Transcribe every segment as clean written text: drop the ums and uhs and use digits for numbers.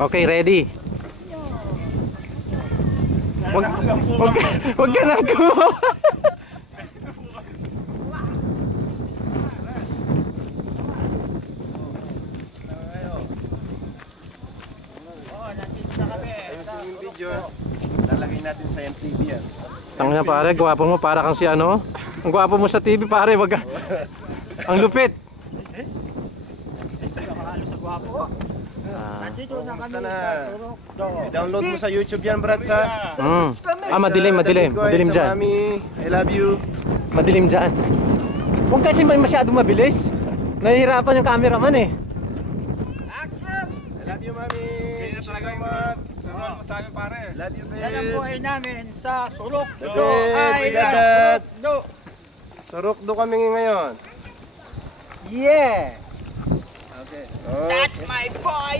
Okay, ready. Wag ka nang tumawa. Ayusin yung video. Lalagay natin sa MTV yan. Tangina pare, gwapo mo para kang si ano. Ang gwapo mo sa TV pare, wag ka. Ang lupit. Kamusta na? I-download mo sa YouTube yan, Brad, sa... Madilim dyan. Mami, I love you. Madilim dyan. Huwag kasi masyadong mabilis. Nahihirapan yung cameraman eh. Action! I love you, Mami. Thank you so much. Suruan mo sa amin, pare. Love you, Yan ang babe. buhay namin sa Surok. Dad. Surukdo kami ngayon. Yeah! Okay. That's my boy!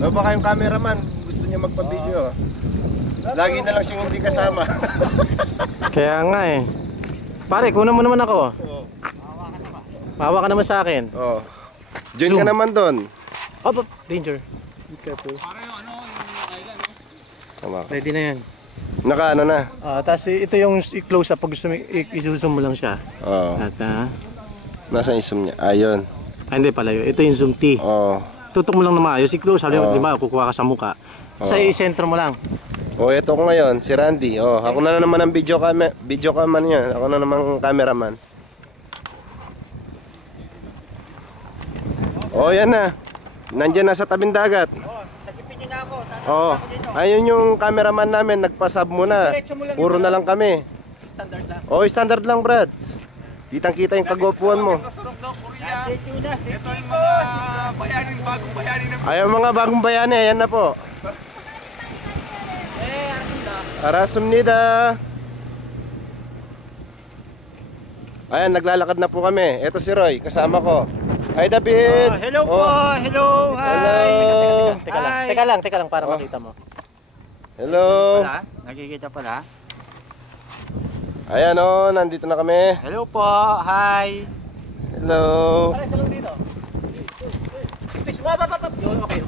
No, baka yung cameraman gusto niya magpa-video. Lagi na lang siyang hindi kasama. Kaya nga eh. Pare, kunan mo naman ako. Mahawa ka naman sa akin. Oh. Join ka naman doon. Oh, danger. Be careful. Tama. Ready na yan. Naka ano na? Tapos ito yung i-close up pag gusto mo i-zoom mo lang siya. Oo. At Nasaan yung zoom niya? Ayun. hindi pala yun. Ito yung zoom T. Oo. Tutok mo lang na maayos. I-close, di ba? Kukuha ka sa muka. Sa i-center mo lang. Oh, ito ko ngayon, si Randy. Oh, ako na naman ang video cameraman niya. Ako na naman ang cameraman. Oh, yan na. Nandiyan na sa tabing dagat. Sagipin niyo na ako. Oh, ayun yung cameraman namin, nagpa-sub muna. Puro na lang kami. Standard lang. Oh, standard lang, Brad. Kitang-kita yung kagopuan mo. Sa Surok daw, Korea. Dito na si Ito yung mga bayanin, bagong bayanin na. Ayun mga bagong bayani, ayan na po. Arasumnida. Ayan, naglalakad na po kami. Ito si Roy, kasama ko. Hi, David. Hello po! Hello! Hello. Hi! Teka lang para makita mo. Hello. Pala? Nakikita pala? Ayan o, nandito na kami. Hello po! Hi! Hello. Pare, isa lang dito. Okay.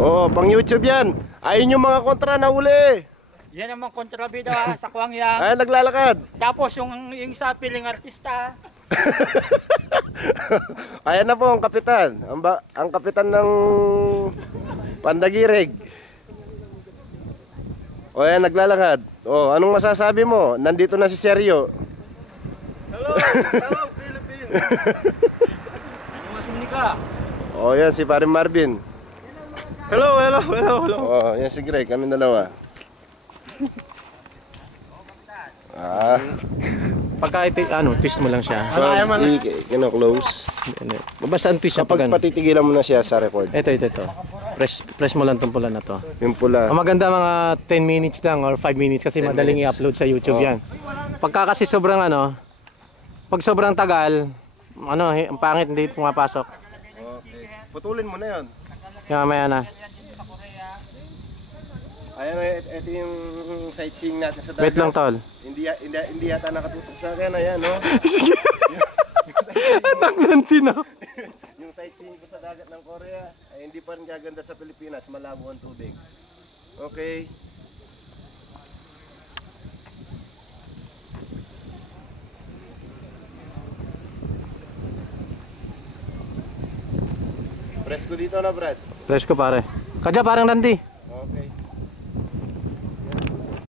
Oh, pang YouTube yan. Ayun yung mga kontra na uli. Yan naman kontrabida sa kuwang yan. Ayan, naglalakad. Tapos yung sa piling artista. Ayan na po ang kapitan. Ang kapitan ng Pandagirig. O ayan, naglalakad. O, anong masasabi mo? Nandito na si Sergio. Hello, Philippines. Ano nga sumika? O, yan si Paring Marvin. Hello. O, yan si Greg. Kami dalawa. Pagka twist mo lang siya. Kino-close. Basta ang twist siya pag Kapag patitigilan mo na siya sa record. Ito. Press mo lang itong pula na to. Yung pula. Ang maganda mga 10 minutes lang or 5 minutes kasi madaling i-upload sa YouTube yan. Pagka kasi sobrang pag sobrang tagal, ang pangit hindi pumapasok. Okay. Putulin mo na yun. Kaya mamaya na. Ayan, ito yung sightseeing natin sa dagat. Wait lang tol. Hindi yata nakatutok sa akin. Ayan, no? Anak ng tino. Yung sightseeing ko sa dagat ng Korea ay hindi pa rin gaganda sa Pilipinas. Malabo ang tubig. Okay. Press ko dito na, Brad. Press ko pare. Kadya parang Randy.